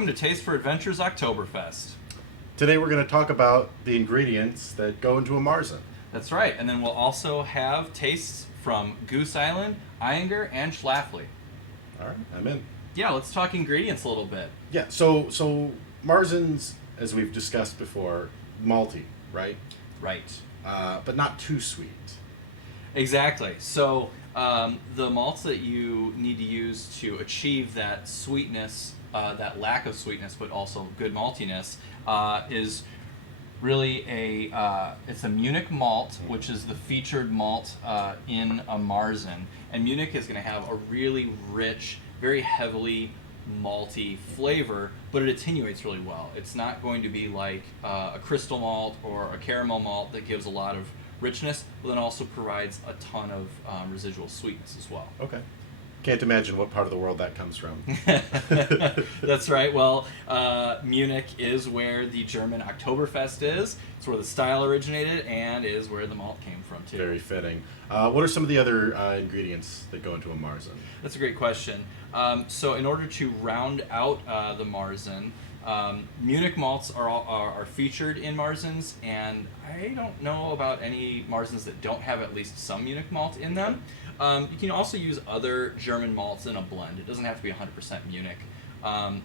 welcome to Taste for Adventure's Oktoberfest. Today we're going to talk about the ingredients that go into a Marzen. That's right, and then we'll also have tastes from Goose Island, Ayinger, and Schlafly. All right, I'm in. Yeah, let's talk ingredients a little bit. Yeah, so Marzens, as we've discussed before, malty, right? Right. But not too sweet. Exactly. So the malts that you need to use to achieve that sweetness, that lack of sweetness, but also good maltiness, is really it's a Munich malt, which is the featured malt in a Marzen. And Munich is going to have a really rich, very heavily malty flavor, but it attenuates really well. It's not going to be like a crystal malt or a caramel malt that gives a lot of richness, but then also provides a ton of residual sweetness as well. Okay. Can't imagine what part of the world that comes from. That's right. Well, Munich is where the German Oktoberfest is. It's where the style originated and is where the malt came from, too. Very fitting. What are some of the other ingredients that go into a Marzen? That's a great question. So in order to round out the Marzen, Munich malts are featured in Marzens, and I don't know about any Marzens that don't have at least some Munich malt in them. You can also use other German malts in a blend. It doesn't have to be 100% Munich.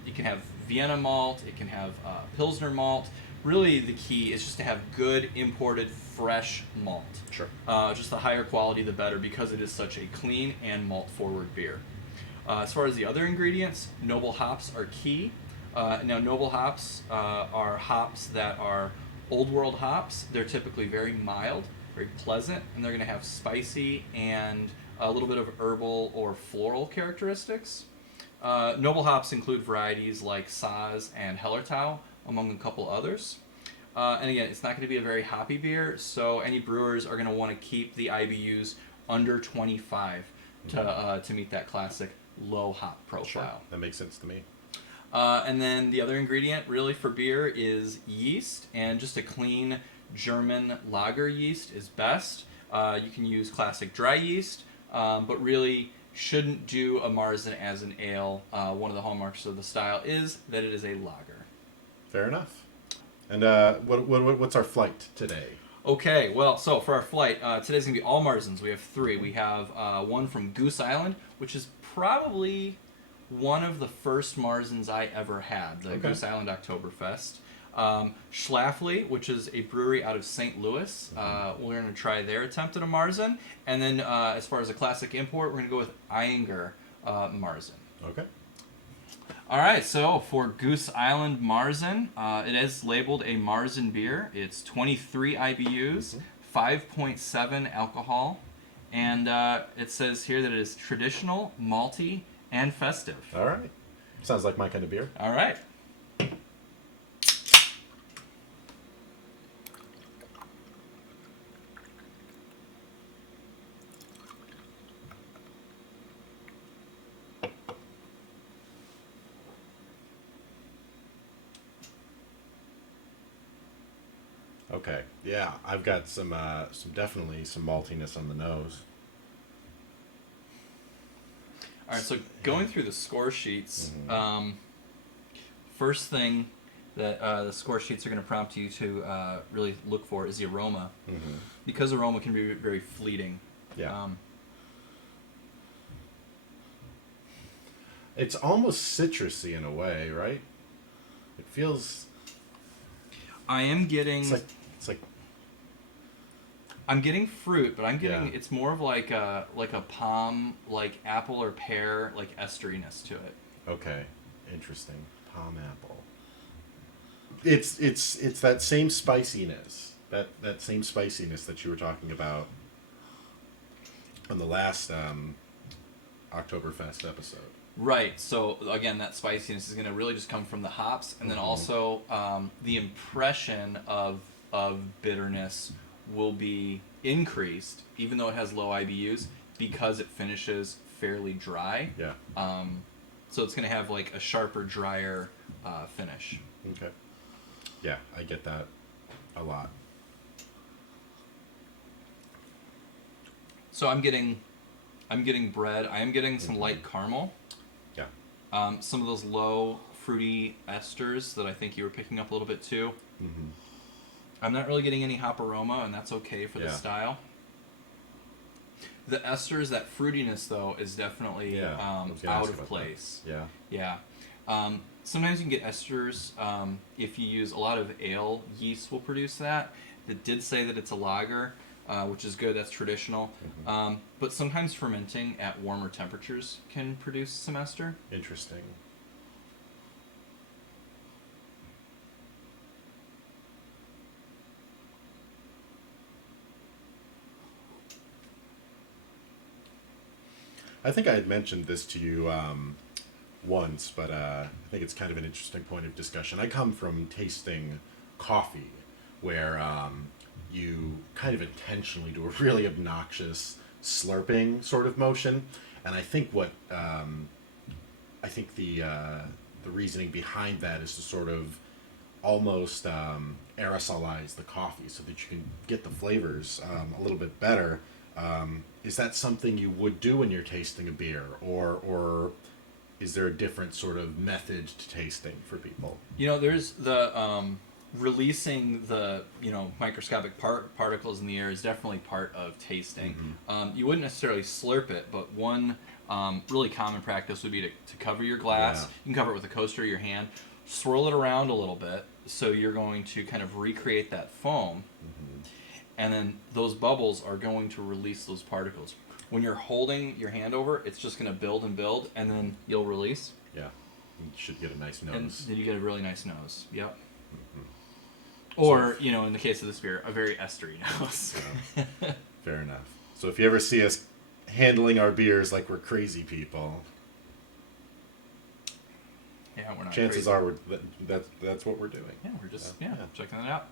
You can have Vienna malt, it can have Pilsner malt. Really the key is just to have good imported fresh malt. Sure. Just the higher quality the better, because it is such a clean and malt forward beer. As far as the other ingredients, noble hops are key. Now, noble hops are hops that are old world hops. They're typically very mild, very pleasant, and they're going to have spicy and a little bit of herbal or floral characteristics. Noble hops include varieties like Saaz and Hellertau, among a couple others. And again, it's not going to be a very hoppy beer, so any brewers are going to want to keep the IBUs under 25 to meet that classic low hop profile. Sure. That makes sense to me. And then the other ingredient really for beer is yeast, and just a clean German lager yeast is best. You can use classic dry yeast, but really shouldn't do a Marzen as an ale. One of the hallmarks of the style is that it is a lager. Fair enough. And what's our flight today? Okay, well, so for our flight, today's going to be all Marzens. We have three. We have one from Goose Island, which is probably one of the first Marzens I ever had, the Goose Island Oktoberfest. Schlafly, which is a brewery out of St. Louis. We're going to try their attempt at a Marzen. And then as far as a classic import, we're going to go with Ayinger Marzen. Okay. All right, so for Goose Island Marzen, it is labeled a Marzen beer. It's 23 IBUs, 5.7 alcohol, and it says here that it is traditional, malty, and festive. All right. Sounds like my kind of beer. All right. Okay. Yeah, I've got some definitely some maltiness on the nose. All right, so going through the score sheets, first thing that the score sheets are going to prompt you to really look for is the aroma, because aroma can be very fleeting. Yeah. It's almost citrusy in a way, right? It feels. I am getting. It's like. I'm getting fruit, but I'm getting it's more of like a palm, like apple or pear, like esteriness to it. Okay, interesting. Palm apple. It's that same spiciness, that same spiciness that you were talking about on the last Oktoberfest episode. Right. So again, that spiciness is going to really just come from the hops, and then also the impression of bitterness will be increased, even though it has low IBUs, because it finishes fairly dry. Yeah. So it's going to have like a sharper, drier finish. Okay. Yeah, I get that a lot. So I'm getting bread. I am getting some light caramel. Yeah. Some of those low fruity esters that I think you were picking up a little bit too. Mm-hmm. I'm not really getting any hop aroma, and that's okay for the style. The esters, that fruitiness though, is definitely out of place. That. Yeah. Sometimes you can get esters if you use a lot of ale yeast will produce that. It did say that it's a lager, which is good. That's traditional. Mm-hmm. But sometimes fermenting at warmer temperatures can produce some ester. Interesting. I think I had mentioned this to you once, but I think it's kind of an interesting point of discussion. I come from tasting coffee, where you kind of intentionally do a really obnoxious slurping sort of motion, and I think what I think the reasoning behind that is to sort of almost aerosolize the coffee so that you can get the flavors a little bit better. Is that something you would do when you're tasting a beer, or is there a different sort of method to tasting for people? You know, there's the releasing the microscopic particles in the air is definitely part of tasting. Mm-hmm. You wouldn't necessarily slurp it, but one really common practice would be to cover your glass. Yeah. You can cover it with a coaster or your hand, swirl it around a little bit, so you're going to kind of recreate that foam. Mm-hmm. And then those bubbles are going to release those particles. When you're holding your hand over, it's just going to build and build, and then you'll release. Yeah, you should get a nice nose. And then you get a really nice nose. Yep. Mm-hmm. Or, in the case of this beer, a very estery nose. Yeah. Fair enough. So if you ever see us handling our beers like we're crazy people, we're not chances crazy. are that's what we're doing. Yeah, we're just checking it out.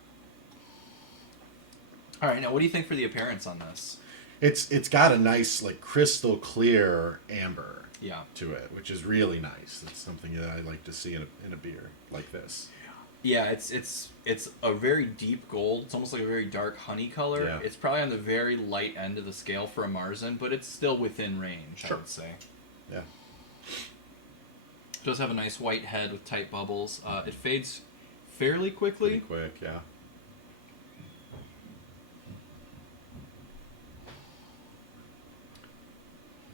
All right, now what do you think for the appearance on this? It's got a nice, like, crystal clear amber to it, which is really nice. It's something that I like to see in a beer like this. Yeah, it's a very deep gold. It's almost like a very dark honey color. Yeah. It's probably on the very light end of the scale for a Marzen, but it's still within range, Sure. I would say. Yeah. It does have a nice white head with tight bubbles. It fades fairly quickly. Pretty quick, yeah.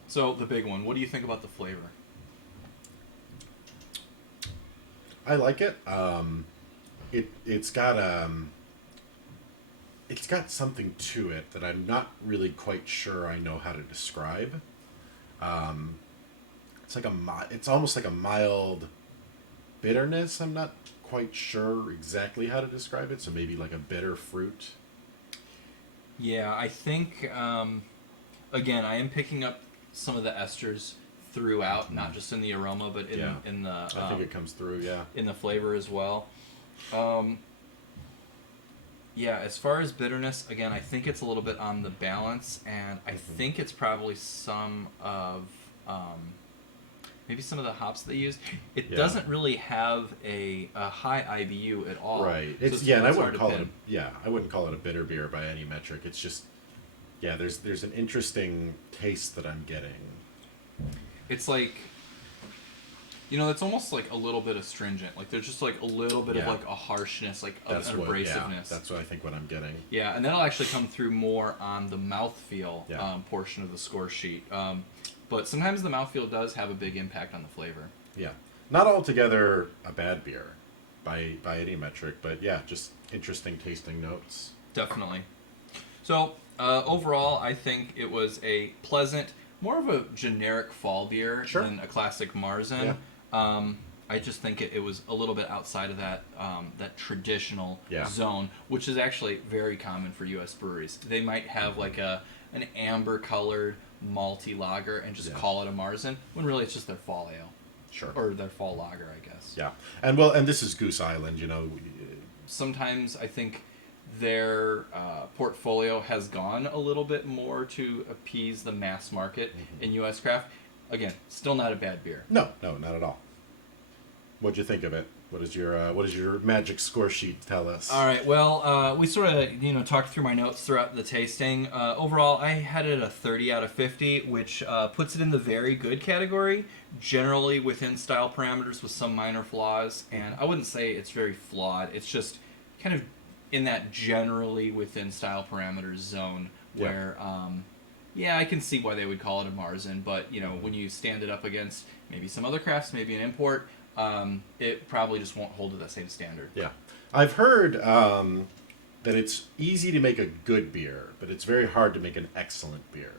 So, the big one. What do you think about the flavor? I like it. It's got something to it that I'm not really quite sure I know how to describe. It's almost like a mild bitterness. I'm not quite sure exactly how to describe it. So maybe like a bitter fruit. Yeah, I think again, I am picking up some of the esters throughout, not just in the aroma, but in the I think it comes through, in the flavor as well. As far as bitterness, again, I think it's a little bit on the balance, and I think it's probably some of maybe some of the hops they use. It doesn't really have a high IBU at all. Right. And I wouldn't call it a bitter beer by any metric. It's just there's an interesting taste that I'm getting. It's like, it's almost like a little bit astringent. Like there's just like a little bit of like a harshness, like an abrasiveness. That's what I think what I'm getting. Yeah, and that'll actually come through more on the mouthfeel portion of the score sheet. But sometimes the mouthfeel does have a big impact on the flavor. Yeah. Not altogether a bad beer by any metric, but just interesting tasting notes. Definitely. So, overall, I think it was a pleasant, more of a generic fall beer than a classic Marzen. Yeah. I just think it was a little bit outside of that that traditional zone, which is actually very common for U.S. breweries. They might have like an amber-colored malty lager and just call it a Marzen, when really it's just their fall ale. Sure. Or their fall lager, I guess. Yeah. And this is Goose Island, Sometimes I think their portfolio has gone a little bit more to appease the mass market in U.S. craft. Again, still not a bad beer. No, not at all. What'd you think of it? What does your magic score sheet tell us? All right. Well, we sort of talked through my notes throughout the tasting. Overall, I had it a 30 out of 50, which puts it in the very good category. Generally within style parameters with some minor flaws, and I wouldn't say it's very flawed. It's just kind of in that generally within style parameters zone where, I can see why they would call it a Marzen, but when you stand it up against maybe some other crafts, maybe an import. It probably just won't hold to that same standard. Yeah. I've heard that it's easy to make a good beer, but it's very hard to make an excellent beer.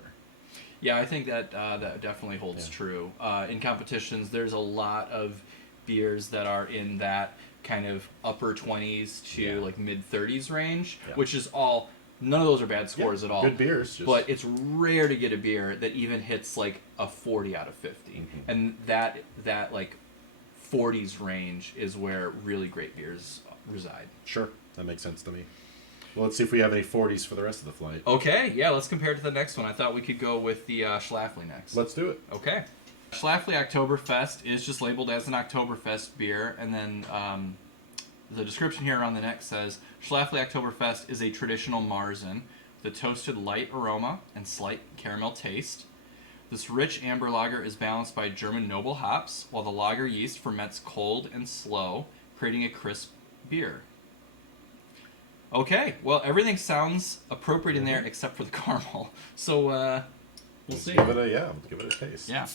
Yeah, I think that that definitely holds true. In competitions, there's a lot of beers that are in that kind of upper 20s to like mid 30s range, which is all... None of those are bad scores at all. Good beers. But it's rare to get a beer that even hits like a 40 out of 50. And that like 40s range is where really great beers reside. Sure, that makes sense to me. Well, let's see if we have any 40s for the rest of the flight. Okay, yeah, let's compare it to the next one. I thought we could go with the Schlafly next. Let's do it. Okay. Schlafly Oktoberfest is just labeled as an Oktoberfest beer, and then the description here on the next says, Schlafly Oktoberfest is a traditional Marzen with a toasted light aroma and slight caramel taste. This rich amber lager is balanced by German noble hops, while the lager yeast ferments cold and slow, creating a crisp beer. Okay, well, everything sounds appropriate in there except for the caramel. So, we'll see. Give it a taste. Yeah.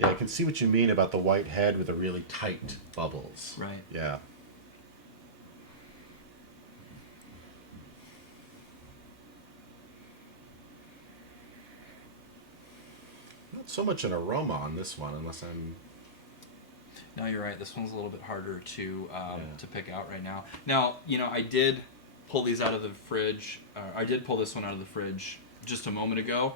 Yeah, I can see what you mean about the white head with the really tight bubbles. Right. Yeah. Not so much an aroma on this one, unless I'm... No, you're right. This one's a little bit harder to pick out right now. Now, I did pull these out of the fridge. I did pull this one out of the fridge just a moment ago.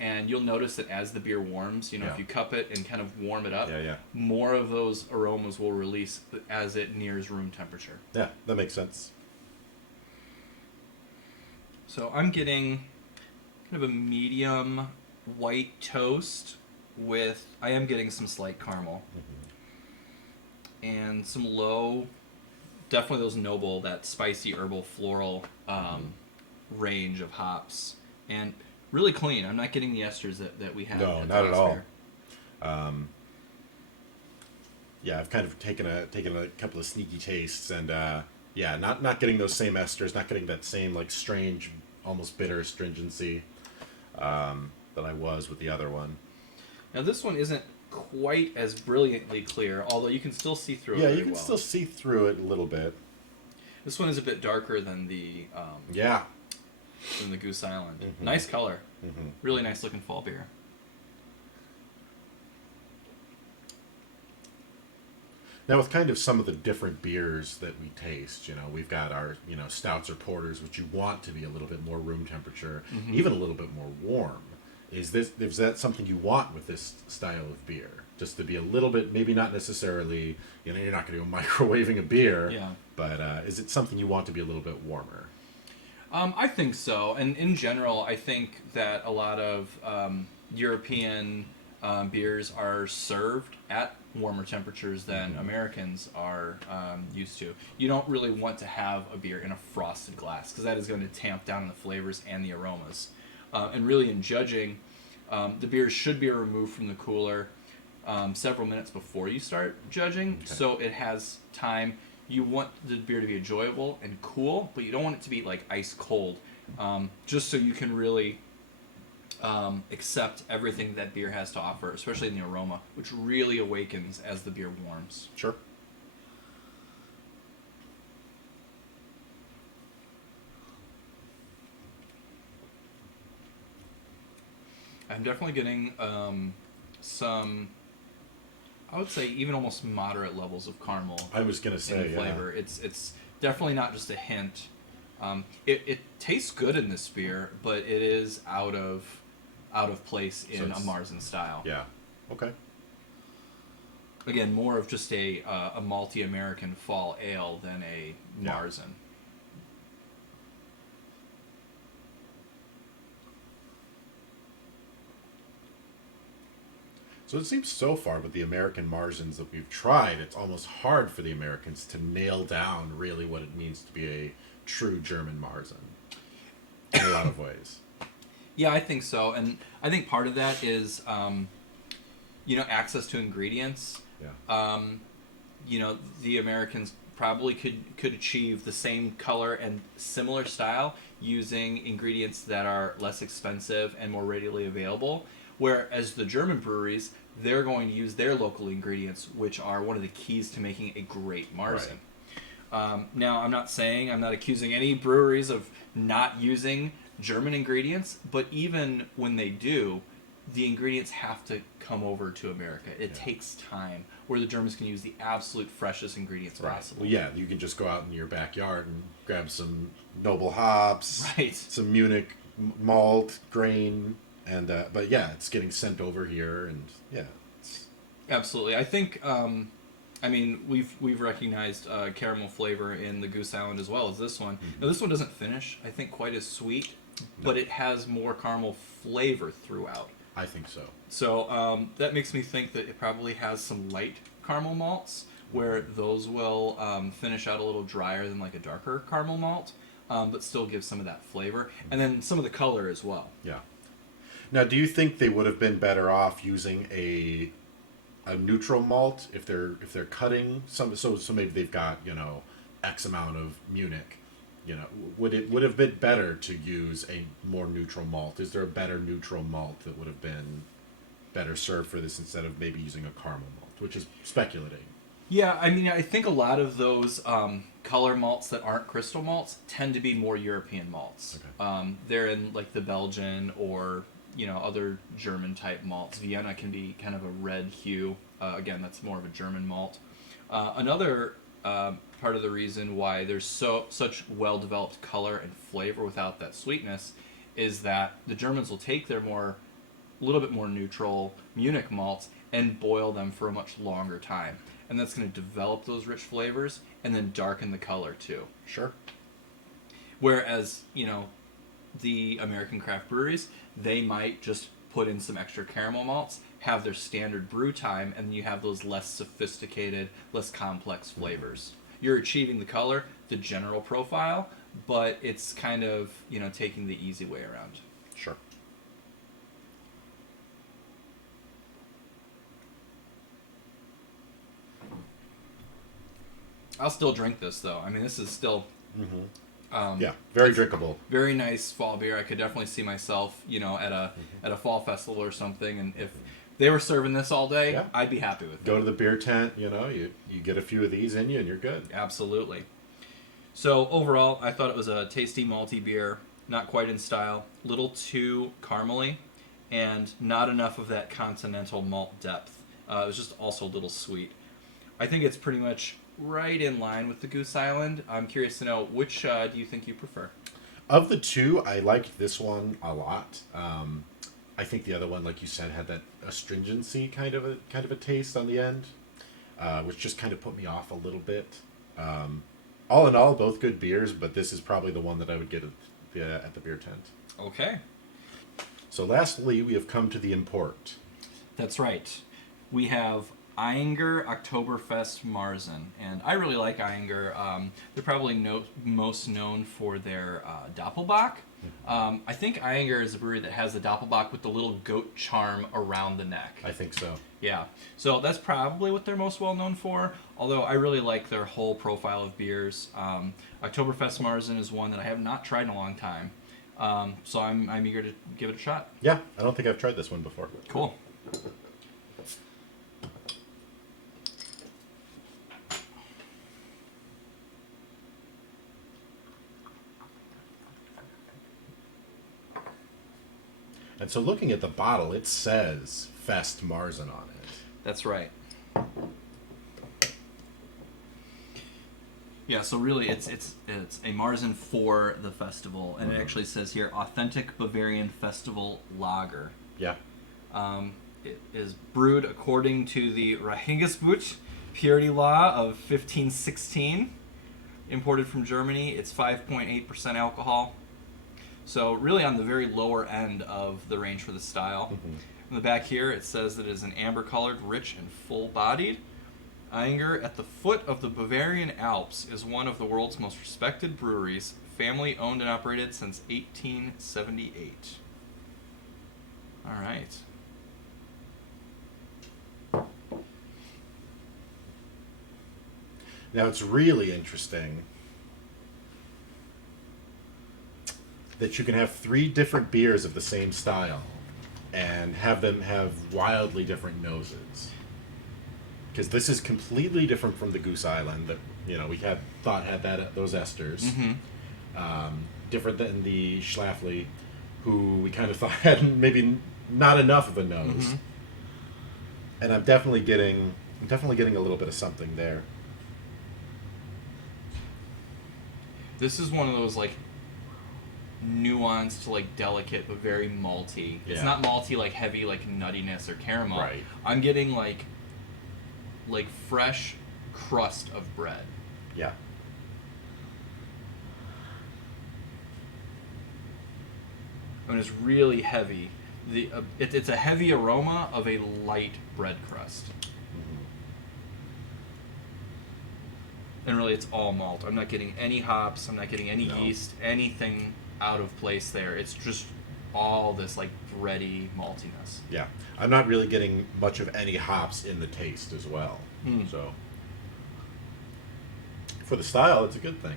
And you'll notice that as the beer warms, if you cup it and kind of warm it up, more of those aromas will release as it nears room temperature. Yeah, that makes sense. So I'm getting kind of a medium white toast with, I am getting some slight caramel. And some low, definitely those noble, that spicy herbal floral range of hops. And really clean. I'm not getting the esters that we have. No, not at all. I've kind of taken a couple of sneaky tastes, and not getting those same esters, not getting that same like strange, almost bitter astringency that I was with the other one. Now this one isn't quite as brilliantly clear, although you can still see through it. Yeah, you can still see through it a little bit. This one is a bit darker than the than the Goose Island. Nice color. Really nice looking fall beer. Now, with kind of some of the different beers that we taste, we've got our, stouts or porters, which you want to be a little bit more room temperature, even a little bit more warm. Is that something you want with this style of beer? Just to be a little bit, maybe not necessarily, you're not going to go microwaving a beer, but is it something you want to be a little bit warmer? I think so. And in general, I think that a lot of European beers are served at warmer temperatures than Americans are used to. You don't really want to have a beer in a frosted glass because that is going to tamp down the flavors and the aromas. And really in judging, the beers should be removed from the cooler several minutes before you start judging, so it has time. You want the beer to be enjoyable and cool, but you don't want it to be like ice cold, just so you can really accept everything that beer has to offer, especially in the aroma, which really awakens as the beer warms. Sure. I'm definitely getting some, I would say, even almost moderate levels of caramel. I was gonna say, in flavor. It's definitely not just a hint. It tastes good in this beer, but it is out of place in a Marzen style. Yeah. Okay. again, more of just a malty American fall ale than a Marzen. So it seems so far with the American Marzens that we've tried, it's almost hard for the Americans to nail down really what it means to be a true German Marzen in a lot of ways. Yeah, I think so, and I think part of that is, access to ingredients. Yeah. The Americans probably could achieve the same color and similar style using ingredients that are less expensive and more readily available. Whereas the German breweries, they're going to use their local ingredients, which are one of the keys to making a great Marzen. Right. Now, I'm not accusing any breweries of not using German ingredients, but even when they do, the ingredients have to come over to America. It takes time, where the Germans can use the absolute freshest ingredients possible. Well, yeah, you can just go out in your backyard and grab some noble hops, some Munich malt grain, and but yeah, it's getting sent over here, and absolutely. I think we've recognized caramel flavor in the Goose Island as well as this one. Mm-hmm. Now, this one doesn't finish, I think, quite as sweet, but it has more caramel flavor throughout. I think so. So that makes me think that it probably has some light caramel malts, where those will finish out a little drier than like a darker caramel malt, but still give some of that flavor, and then some of the color as well. Yeah. Now, do you think they would have been better off using a neutral malt if they're cutting some? So maybe they've got X amount of Munich. Would it have been better to use a more neutral malt? Is there a better neutral malt that would have been better served for this instead of maybe using a caramel malt, which is speculating? Yeah, I think a lot of those color malts that aren't crystal malts tend to be more European malts. Okay. They're in like the Belgian or other German type malts. Vienna can be kind of a red hue. Again, that's more of a German malt. Another part of the reason why there's such well-developed color and flavor without that sweetness is that the Germans will take their a little bit more neutral Munich malts and boil them for a much longer time. And that's going to develop those rich flavors and then darken the color too. Sure. Whereas, the American craft breweries, they might just put in some extra caramel malts, have their standard brew time, and then you have those less sophisticated, less complex flavors. You're achieving the color, the general profile, but it's kind of, taking the easy way around. Sure. I'll still drink this, though. This is still... Mm-hmm. Very drinkable. Very nice fall beer. I could definitely see myself, at a fall festival or something, and if they were serving this all day, I'd be happy with it. Go to the beer tent, you get a few of these in you, and you're good. Absolutely. So overall, I thought it was a tasty malty beer, not quite in style, little too caramely, and not enough of that continental malt depth. It was just also a little sweet. I think it's pretty much right in line with the Goose Island. I'm curious to know, which do you think you prefer? Of the two, I liked this one a lot. I think the other one, like you said, had that astringency kind of a taste on the end, which just kind of put me off a little bit. All in all, both good beers, but this is probably the one that I would get at the beer tent. Okay. So lastly, we have come to the import. That's right. We have Ayinger Oktoberfest Marzen, and I really like Ayinger. They're probably most known for their Doppelbock. I think Ayinger is a brewery that has the Doppelbock with the little goat charm around the neck. I think so. Yeah, so that's probably what they're most well known for, although I really like their whole profile of beers. Oktoberfest Marzen is one that I have not tried in a long time, so I'm eager to give it a shot. Yeah, I don't think I've tried this one before. Cool. And so looking at the bottle, it says Fest Marzen on it. That's right. Yeah, so really it's a Marzen for the festival, and it actually says here, Authentic Bavarian Festival Lager. Yeah. it is brewed according to the Reinheitsgebot purity law of 1516. Imported from Germany. It's 5.8% alcohol. So really on the very lower end of the range for the style. Mm-hmm. On the back here, it says that it is an amber-colored, rich, and full-bodied. Ayinger, at the foot of the Bavarian Alps, is one of the world's most respected breweries, family owned and operated since 1878. All right. Now it's really interesting that you can have 3 different beers of the same style and have them have wildly different noses. Because this is completely different from the Goose Island that we thought had those esters. Mm-hmm. Different than the Schlafly, who we kind of thought had maybe not enough of a nose. Mm-hmm. And I'm definitely getting a little bit of something there. This is one of those like nuanced, like delicate but very malty. It's Yeah. not malty like heavy like nuttiness or caramel. Right. I'm getting like fresh crust of bread. Yeah. And it's really heavy. It's a heavy aroma of a light bread crust. And really, it's all malt. I'm not getting any hops. I'm not getting any yeast, anything out of place there. It's just all this like bready maltiness. Yeah. I'm not really getting much of any hops in the taste as well. Mm. So for the style, it's a good thing.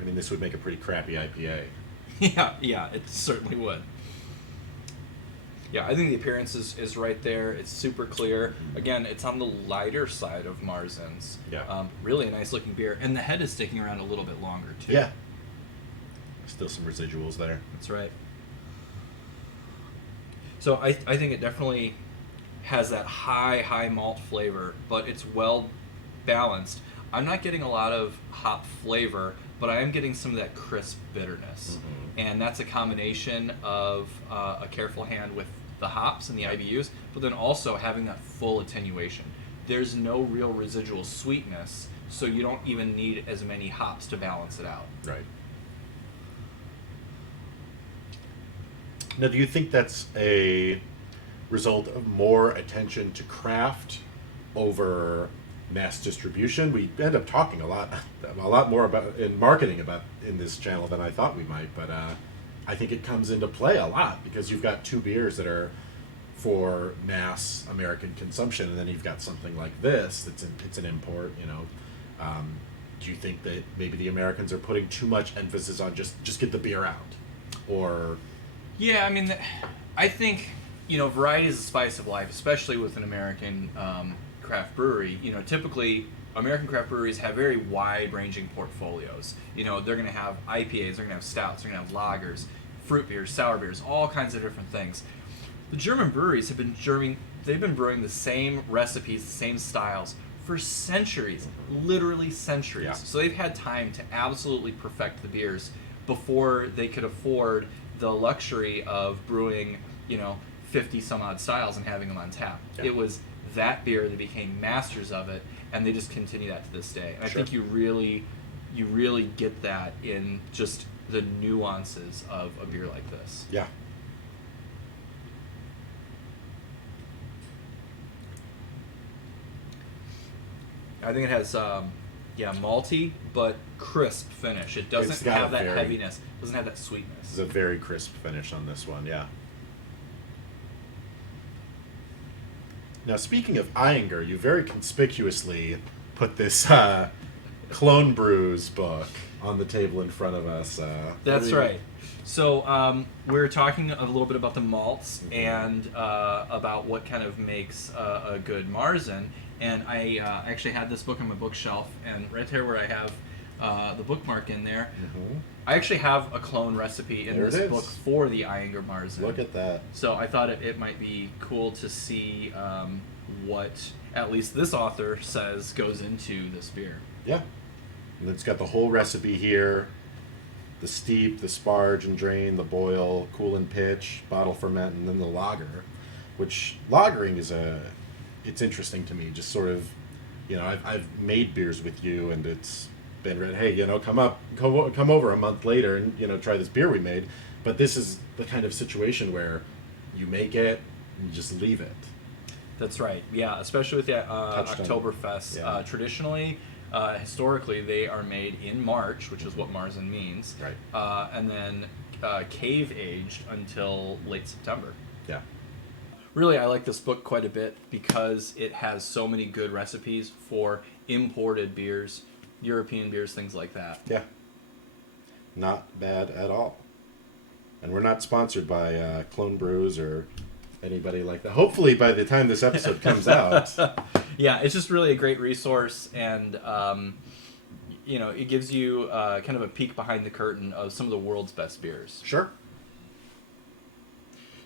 I mean, this would make a pretty crappy IPA. Yeah, it certainly would. Yeah, I think the appearance is right there. It's super clear. Again, it's on the lighter side of Marzens. Yeah. Really a nice looking beer. And the head is sticking around a little bit longer, too. Yeah. Still some residuals there. That's right. So I think it definitely has that high malt flavor, but it's well balanced. I'm not getting a lot of hop flavor, but I am getting some of that crisp bitterness. Mm-hmm. And that's a combination of a careful hand with the hops and the IBUs, but then also having that full attenuation. There's no real residual sweetness, so you don't even need as many hops to balance it out. Right. Now, do you think that's a result of more attention to craft over mass distribution? We end up talking a lot more about in marketing about in this channel than I thought we might, but I think it comes into play a lot because you've got 2 beers that are for mass American consumption, and then you've got something like this it's an import. Do you think that maybe the Americans are putting too much emphasis on just get the beer out, or? Yeah, I mean, I think variety is the spice of life, especially with an American craft brewery. Typically American craft breweries have very wide-ranging portfolios. They're going to have IPAs, they're going to have stouts, they're going to have lagers, fruit beers, sour beers, all kinds of different things. The German breweries have been brewing the same recipes, the same styles for centuries, literally centuries. Yeah. So they've had time to absolutely perfect the beers before they could afford the luxury of brewing, 50 some odd styles and having them on tap. Yeah. It was that beer that became masters of it, and they just continue that to this day. And Sure. I think you really get that in just the nuances of a beer like this. Yeah. I think it has malty but crisp finish. It doesn't It's got have a that very- heaviness. It doesn't have that sweetness. It's a very crisp finish on this one, yeah. Now, speaking of Ayinger, you very conspicuously put this Clone Brews book on the table in front of us. That's right. So we're talking a little bit about the malts and about what kind of makes a good Marzen. And I actually had this book on my bookshelf, and right there where I have the bookmark in there, I actually have a clone recipe in There it this is. book for the Ayinger Marzen. Look at that. So I thought it might be cool to see what at least this author says goes into this beer. Yeah. And it's got the whole recipe here. the steep, the sparge and drain, the boil, cool and pitch, bottle ferment, and then the lager. Which lagering it's interesting to me. Just sort of, I've made beers with you, and it's been read. Hey, come over a month later, and try this beer we made. But this is the kind of situation where you make it and you just leave it. That's right. Yeah, especially with the Oktoberfest. Yeah. Traditionally, historically, they are made in March, which is what Marzen means. Right. And then cave aged until late September. Yeah. Really, I like this book quite a bit because it has so many good recipes for imported beers, European beers, things like that. Yeah. Not bad at all. And we're not sponsored by Clone Brews or anybody like that. Hopefully, by the time this episode comes out. Yeah, it's just really a great resource, and it gives you kind of a peek behind the curtain of some of the world's best beers. Sure.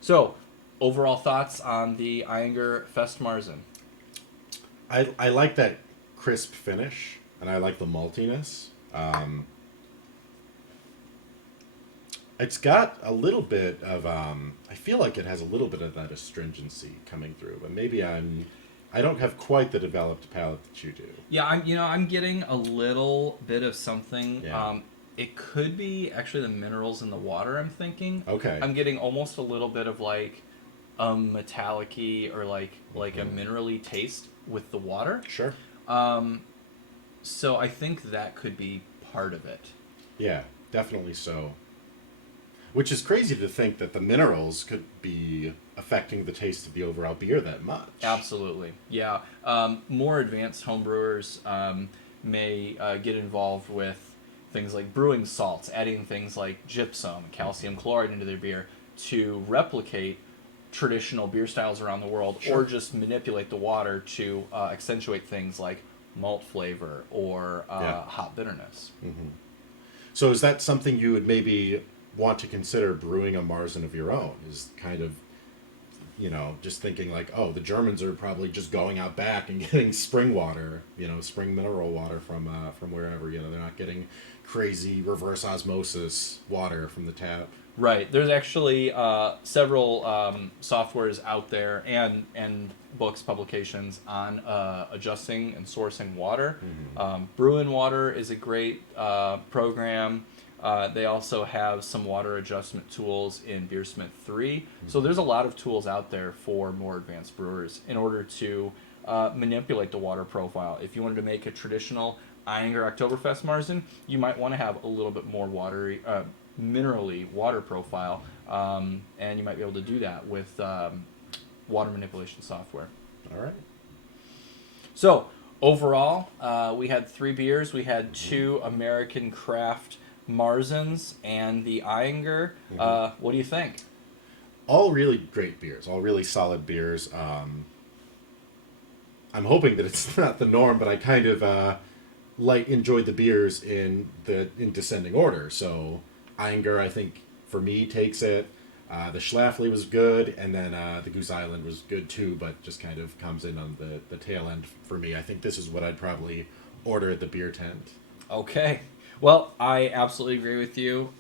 So, overall thoughts on the Ayinger Festmarzen? I like that crisp finish, and I like the maltiness. It's got a little bit of, I feel like it has a little bit of that astringency coming through, but maybe I don't have quite the developed palate that you do. Yeah, I'm getting a little bit of something. Yeah. It could be actually the minerals in the water, I'm thinking. Okay. I'm getting almost a little bit of like a metallic-y or like a minerally taste with the water. Sure. So I think that could be part of it. Yeah, definitely so. Which is crazy to think that the minerals could be affecting the taste of the overall beer that much. Absolutely, yeah. More advanced homebrewers may get involved with things like brewing salts, adding things like gypsum, calcium chloride into their beer to replicate traditional beer styles around the world, Sure. or just manipulate the water to accentuate things like malt flavor or hop bitterness. Mm-hmm. So is that something you would maybe want to consider brewing a Marzen of your own? Is kind of, just thinking like, oh, the Germans are probably just going out back and getting spring water, spring mineral water from wherever, they're not getting crazy reverse osmosis water from the tap. Right. There's actually several softwares out there and books, publications on adjusting and sourcing water. Mm-hmm. Bruin Water is a great program. They also have some water adjustment tools in Beersmith 3. Mm-hmm. So there's a lot of tools out there for more advanced brewers in order to manipulate the water profile. If you wanted to make a traditional Ayinger Oktoberfest Marzen, you might want to have a little bit more watery, minerally water profile, and you might be able to do that with water manipulation software. All right. So overall, we had 3 beers. We had 2 American craft Marzens and the Ayinger. Mm-hmm. What do you think? All really great beers, all really solid beers. I'm hoping that it's not the norm, but I kind of enjoyed the beers in descending order. So Ayinger, I think, for me, takes it. The Schlafly was good, and then the Goose Island was good too, but just kind of comes in on the tail end for me. I think this is what I'd probably order at the beer tent. Okay. Well, I absolutely agree with you.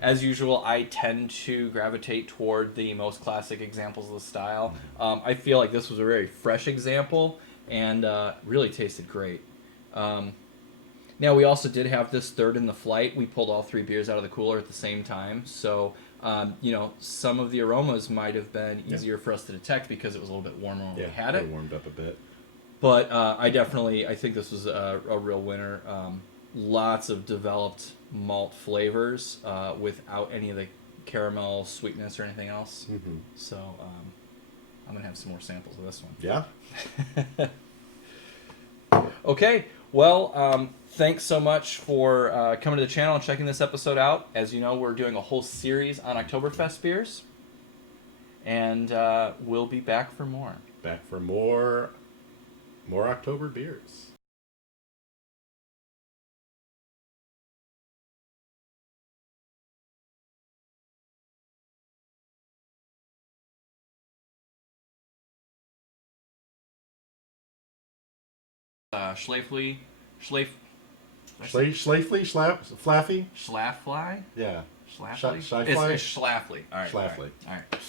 As usual, I tend to gravitate toward the most classic examples of the style. I feel like this was a very fresh example and really tasted great. Now, we also did have this third in the flight. We pulled all 3 beers out of the cooler at the same time. So, some of the aromas might have been easier for us to detect because it was a little bit warmer when we had it. Warmed up a bit. But I think this was a real winner. Lots of developed malt flavors without any of the caramel sweetness or anything else. Mm-hmm. So I'm going to have some more samples of this one. Yeah. Okay. Well, thanks so much for coming to the channel and checking this episode out. As you know, we're doing a whole series on Oktoberfest beers. And we'll be back for more. Back for more Oktober beers. Schlafly. Schlafly? Flaffy? Schlafly? Yeah. Schlafly? Schlafly? It's Schlafly. All right. Schlafly. All right.